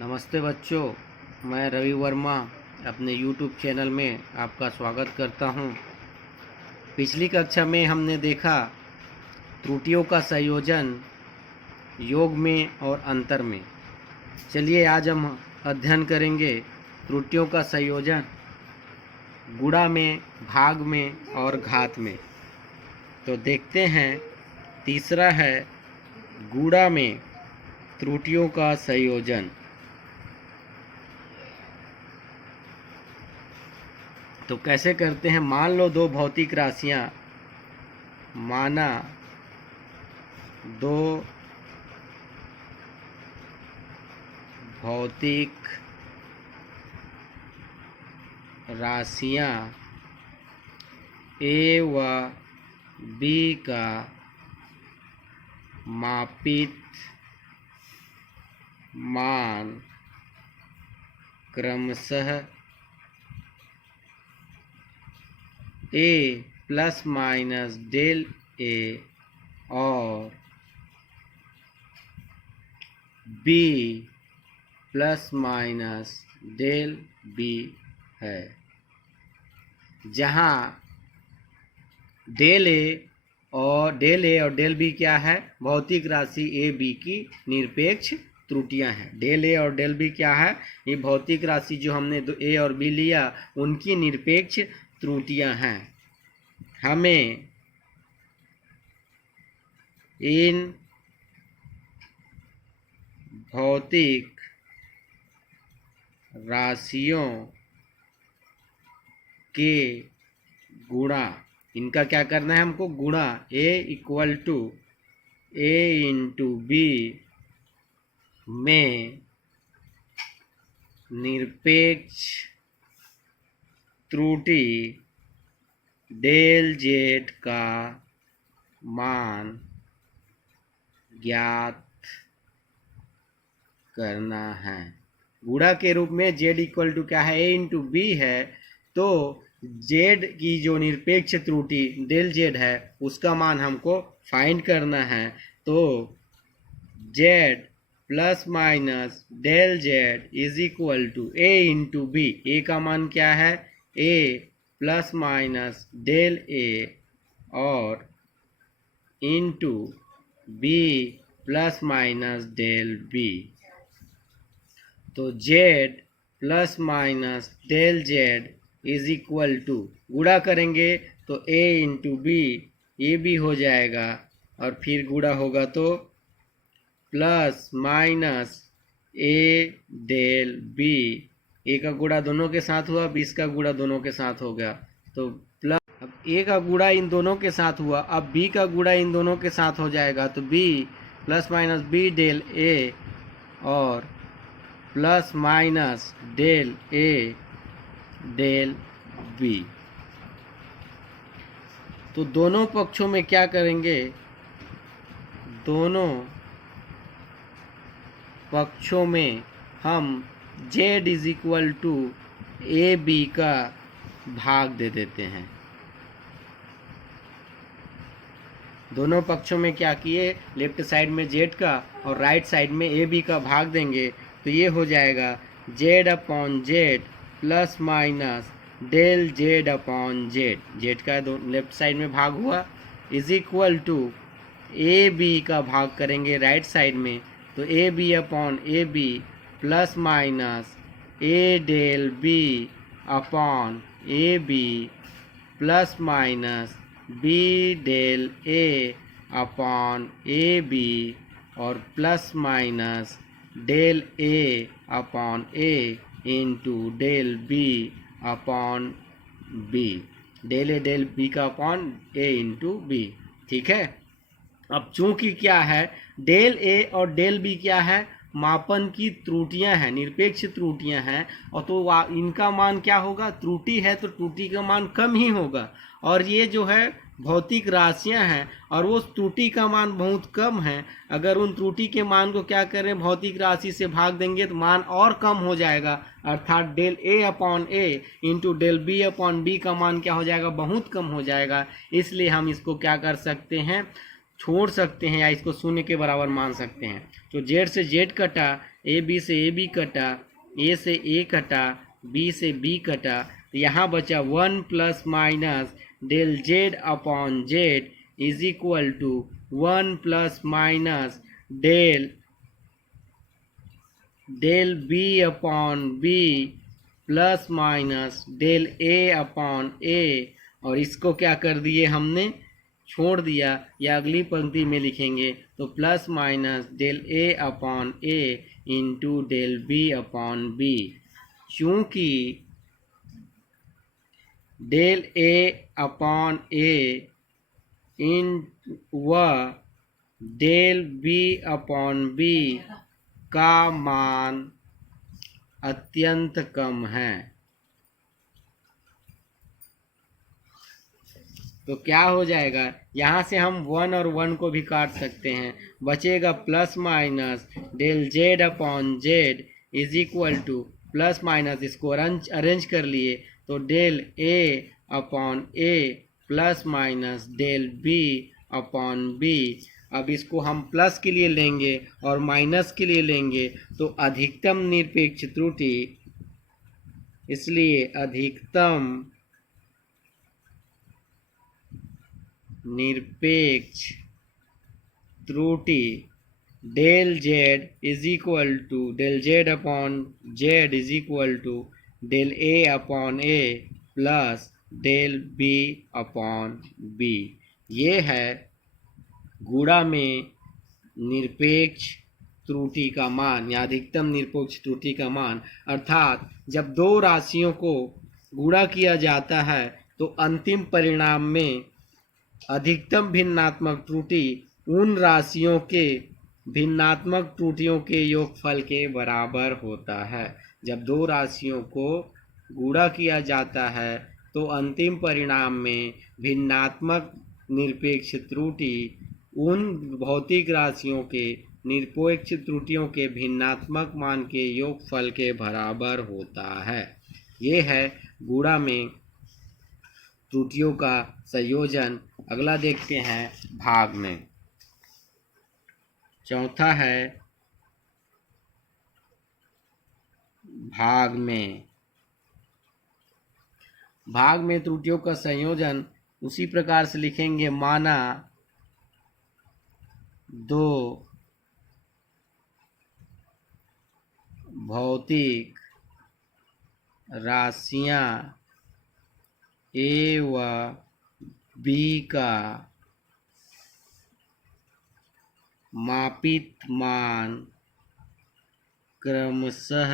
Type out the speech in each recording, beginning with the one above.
नमस्ते बच्चों, मैं रवि वर्मा अपने YouTube चैनल में आपका स्वागत करता हूं। पिछली कक्षा में हमने देखा त्रुटियों का संयोजन योग में और अंतर में। चलिए आज हम अध्ययन करेंगे त्रुटियों का संयोजन गुणा में, भाग में और घात में। तो देखते हैं, तीसरा है गुणा में त्रुटियों का संयोजन। तो कैसे करते हैं? मान लो दो भौतिक राशियां, माना दो भौतिक राशियां ए व बी का मापित मान क्रमशः A plus minus del A और B plus minus del B है, जहाँ डेल ए और डेल बी क्या है? भौतिक राशि ए बी की निरपेक्ष त्रुटियां हैं। डेल ए और डेल बी क्या है? ये भौतिक राशि जो हमने ए और बी लिया उनकी निरपेक्ष त्रुटियां हैं। हमें इन भौतिक राशियों के गुणा, इनका क्या करना है? हमको गुणा A equal to A into B में निरपेक्ष त्रुटि डेल जेड का मान ज्ञात करना है। गुणा के रूप में जेड इक्वल टू क्या है? ए इंटू बी है। तो जेड की जो निरपेक्ष त्रुटि डेल जेड है उसका मान हमको फाइंड करना है। तो Z plus minus del Z is equal to A into B. A का मान क्या है? A plus minus del A और into B plus minus del B. तो Z plus minus del Z is equal to, गुणा करेंगे तो ए into B, ये भी हो जाएगा और फिर गुणा होगा तो plus minus A del B. A का गुणा दोनों के साथ हुआ, बी का गुणा दोनों के साथ हो गया तो प्लस, अब ए का गुणा इन दोनों के साथ हुआ, अब बी का गुणा इन दोनों के साथ हो जाएगा तो B plus minus B del A और plus minus del A del B. तो दोनों पक्षों में क्या करेंगे? दोनों पक्षों में हम z is equal to A B का भाग दे देते हैं। दोनों पक्षों में क्या किए? लेफ्ट साइड में z का और राइट साइड में ए बी का भाग देंगे तो ये हो जाएगा z upon Z plus minus del Z upon Z. Z का लेफ्ट साइड में भाग हुआ is equal to A B का भाग करेंगे राइट साइड में तो A B upon A B plus minus A del B upon A B plus minus B del A upon A B और plus minus del A upon A into del B upon B. Del A del B का upon A into B. ठीक है। अब चूंकि क्या है, del A और del B क्या है? मापन की त्रुटियां हैं, निरपेक्ष त्रुटियां हैं, और तो इनका मान क्या होगा? त्रुटि है तो त्रुटि का मान कम ही होगा। और ये जो है भौतिक राशियां हैं और वो त्रुटि का मान बहुत कम है। अगर उन त्रुटि के मान को क्या करें? भौतिक राशि से भाग देंगे तो मान और कम हो जाएगा, अर्थात del A upon A into del B upon B का मान क्या हो जाएगा? बहुत कम हो जाएगा। इसलिए हम इसको क्या कर सकते हैं? छोड़ सकते हैं या इसको शून्य के बराबर मान सकते हैं। तो जेड से जेड कटा, ए बी से ए बी कटा, ए से ए कटा, बी से बी कटा, तो यहाँ बचा 1 plus minus del Z upon Z is equal to 1 plus minus del B upon B plus minus del A upon A, और इसको क्या कर दिए हमने, छोड़ दिया, या अगली पंक्ति में लिखेंगे तो plus minus del A upon A into del B upon B. चूंकि डेल ए अपॉन ए इन व डेल बी अपॉन बी का मान अत्यंत कम है, तो क्या हो जाएगा, यहाँ से हम 1 और 1 को भी काट सकते हैं, बचेगा plus minus del Z upon Z is equal to plus minus, इसको अरेंज कर लिए तो del A upon A plus minus del B upon B. अब इसको हम प्लस के लिए लेंगे और माइनस के लिए लेंगे तो अधिकतम निरपेक्ष त्रुटि, इसलिए अधिकतम निरपेक्ष त्रुटि del Z is equal to del Z upon Z is equal to del A upon A plus del B upon B. ये है गुणा में निरपेक्ष त्रुटि का मान या अधिकतम निरपेक्ष त्रुटि का मान। अर्थात जब दो राशियों को गुणा किया जाता है तो अंतिम परिणाम में अधिकतम भिन्नात्मक त्रुटि उन राशियों के भिन्नात्मक त्रुटियों के योगफल के बराबर होता है। जब दो राशियों को गुणा किया जाता है तो अंतिम परिणाम में भिन्नात्मक निरपेक्ष त्रुटि उन भौतिक राशियों के निरपेक्ष त्रुटियों के भिन्नात्मक मान के योगफल के बराबर होता है। ये है गुणा में त्रुटियों का संयोजन। अगला देखते हैं भाग में। चौथा है भाग में। भाग में त्रुटियों का संयोजन उसी प्रकार से लिखेंगे, माना दो भौतिक राशियां ए व बी का मापित मान क्रमशः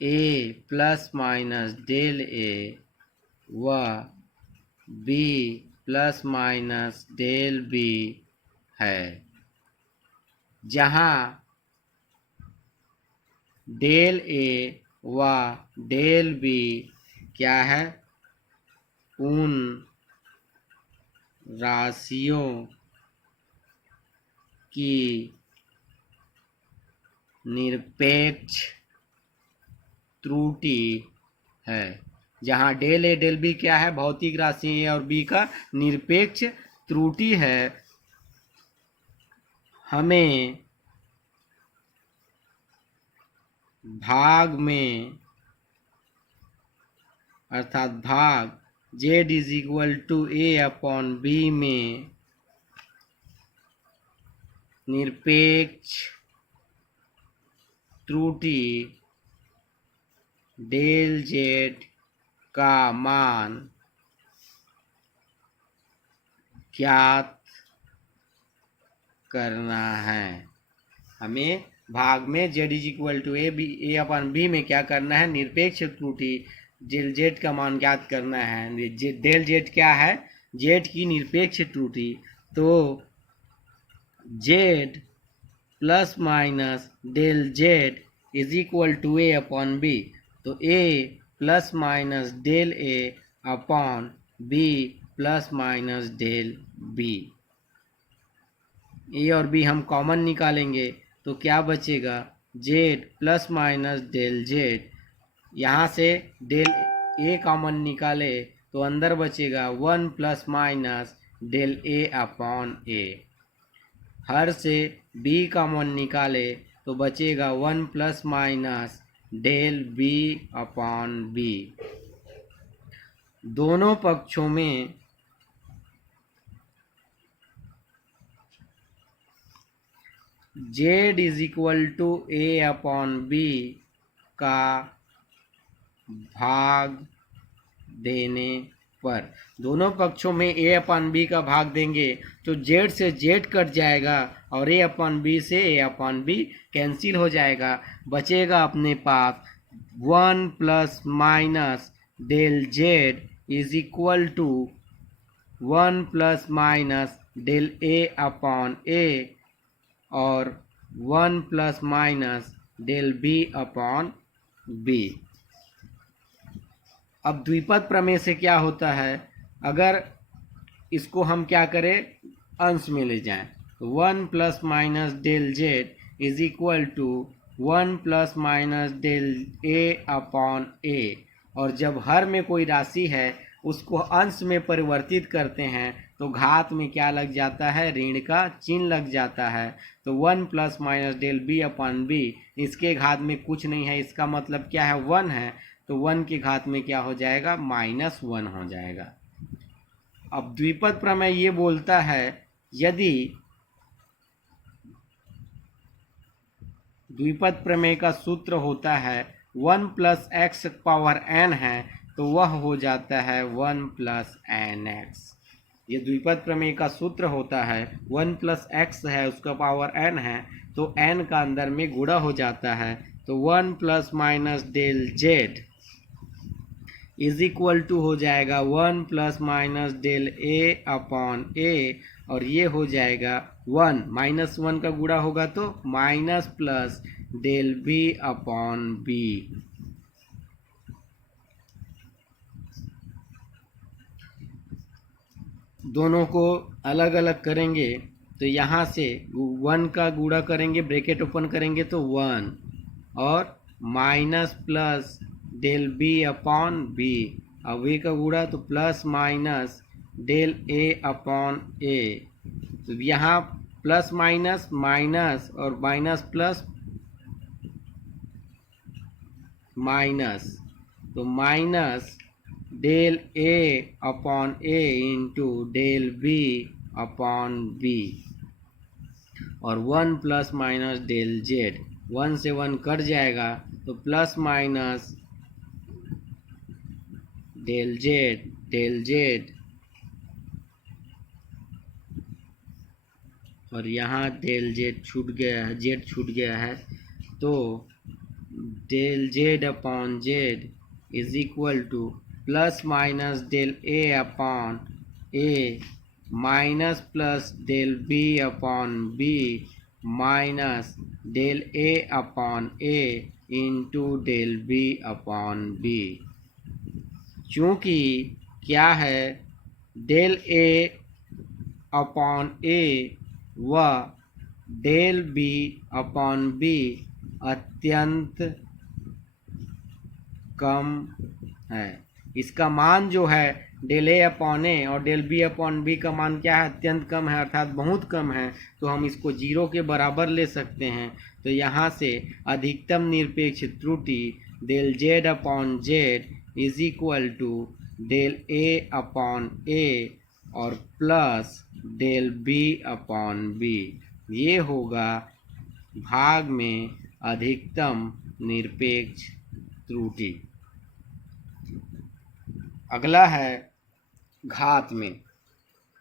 A plus minus del A व B plus minus del B है, जहाँ डेल ए व डेल बी क्या है, उन राशियों की निरपेक्ष त्रुटि है। जहाँ डेल ए डेल बी क्या है, भौतिक राशि ए और बी का निरपेक्ष त्रुटि है। हमें भाग में अर्थात भाग z is equal to A upon B में निरपेक्ष त्रुटि डेल जेड का मान ज्ञात करना है। हमें भाग में z is equal to A upon B में क्या करना है, निरपेक्ष त्रुटि डेल जेड का मान ज्ञात करना है। डेल जेड क्या है, जेड की निरपेक्ष त्रुटि। तो Z plus minus del Z is equal to A upon B, तो A plus minus del A upon B plus minus del B. A और बी हम कॉमन निकालेंगे तो क्या बचेगा, Z plus minus del Z. यहाँ से डेल ए कॉमन निकाले तो अंदर बचेगा 1 plus minus del A upon A. हर से b कॉमन निकाले तो बचेगा 1 plus minus del b upon b। दोनों पक्षों में z is equal to a upon b का भाग देने पर, दोनों पक्षों में a अपॉन b का भाग देंगे तो z से z कट जाएगा और a अपॉन b से a अपॉन b कैंसिल हो जाएगा। बचेगा अपने पास 1 plus minus del z is equal to 1 plus minus del a upon a और 1 plus minus del b upon b। अब द्विपद प्रमेय से क्या होता है, अगर इसको हम क्या करें अंश में ले जाएं तो 1 plus minus del z is equal to 1 plus minus del a upon a, और जब हर में कोई राशि है उसको अंश में परिवर्तित करते हैं तो घात में क्या लग जाता है, ऋण का चिन्ह लग जाता है। तो 1 plus minus del b upon b, इसके घात में कुछ नहीं है, इसका मतलब क्या है 1 है, तो 1 के घात में क्या हो जाएगा -1 हो जाएगा। अब द्विपद प्रमेय ये बोलता है यदि द्विपद प्रमेय का सूत्र होता है 1 प्लस एक्स पावर n है तो वह हो जाता है 1 प्लस एन एक्स। ये द्विपद प्रमेय का सूत्र होता है 1 प्लस एक्स है उसका पावर n है तो n का अंदर में गुणा हो जाता है, तो 1 plus minus del z is equal to हो जाएगा 1 plus minus del a upon a, और ये हो जाएगा 1 -1 का गुणा होगा तो minus plus del b upon b। दोनों को अलग अलग करेंगे तो यहाँ से 1 का गुणा करेंगे, ब्रैकेट ओपन करेंगे तो 1 और minus plus del b upon b, अब a का गुणा तो plus minus del a upon a, तो यहाँ प्लस माइनस माइनस और माइनस प्लस माइनस, तो minus del a upon a into del b upon b, और 1 प्लस माइनस डेल z, 1 से 1 कट जाएगा तो प्लस माइनस डेल z और यहाँ डेल z छूट गया है, z छूट गया है, तो del z upon z is equal to plus minus del a upon a minus plus del b upon b minus del a upon a into del b upon b। चूँकि क्या है डेल a अपॉन a व del b upon b अत्यंत कम है, इसका मान जो है डेल a अपॉन a और डेल b अपॉन b का मान क्या है, अत्यंत कम है अर्थात बहुत कम है, तो हम इसको 0 के बराबर ले सकते हैं। तो यहाँ से अधिकतम निरपेक्ष त्रुटि del z upon z is equal to del a upon a और plus del b upon b, ये होगा भाग में अधिकतम निरपेक्ष त्रुटि। अगला है घात में,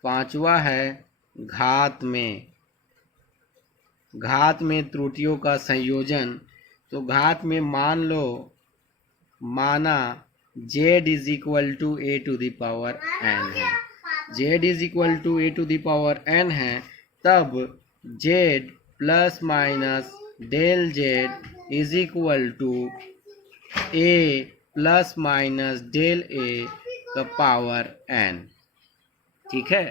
पांचवा है घात में। घात में त्रुटियों का संयोजन, तो घात में माना z is equal to a to the power n है, z is equal to a to the power n है, तब z plus minus del z is equal to a plus minus del a का power n। ठीक है,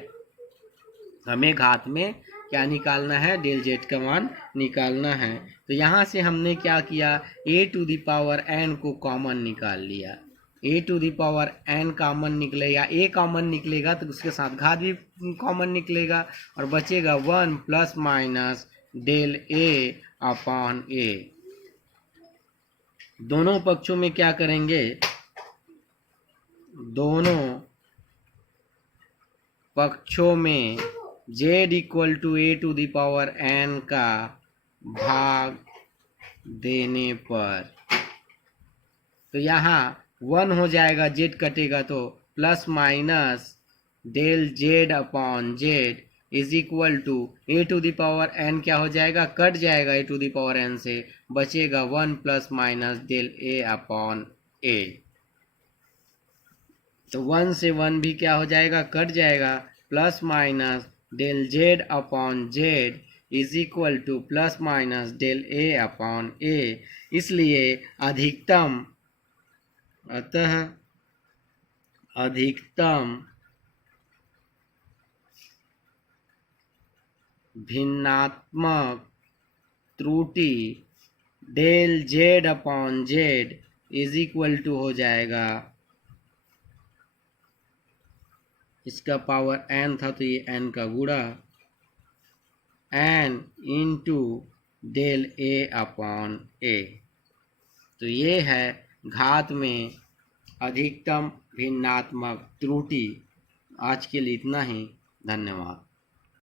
हमें घात में क्या निकालना है, डेल z का मान निकालना है। तो यहाँ से हमने क्या किया, a to the power n को कॉमन निकाल लिया, A to the power N common निकलेगा, ए कॉमन निकलेगा तो उसके साथ घात भी कॉमन निकलेगा और बचेगा 1 plus minus del A upon A. दोनों पक्षों में क्या करेंगे, दोनों पक्षों में z equal to A to the power n का भाग देने पर, तो यहाँ 1 हो जाएगा, z कटेगा तो plus minus del z upon z is equal to A to the power n क्या हो जाएगा, कट जाएगा A to the power n से, बचेगा 1 plus minus del a upon a। तो 1 से 1 भी क्या हो जाएगा, कट जाएगा, plus minus del z upon z is equal to plus minus del a upon a। इसलिए अधिकतम, अतः अधिकतम भिन्नात्मक त्रुटि del z upon z is equal to हो जाएगा, इसका पावर n था तो ये n का गुणा n into del a upon a। तो ये है घात में अधिकतम भिन्नात्मक त्रुटि। आज के लिए इतना ही, धन्यवाद।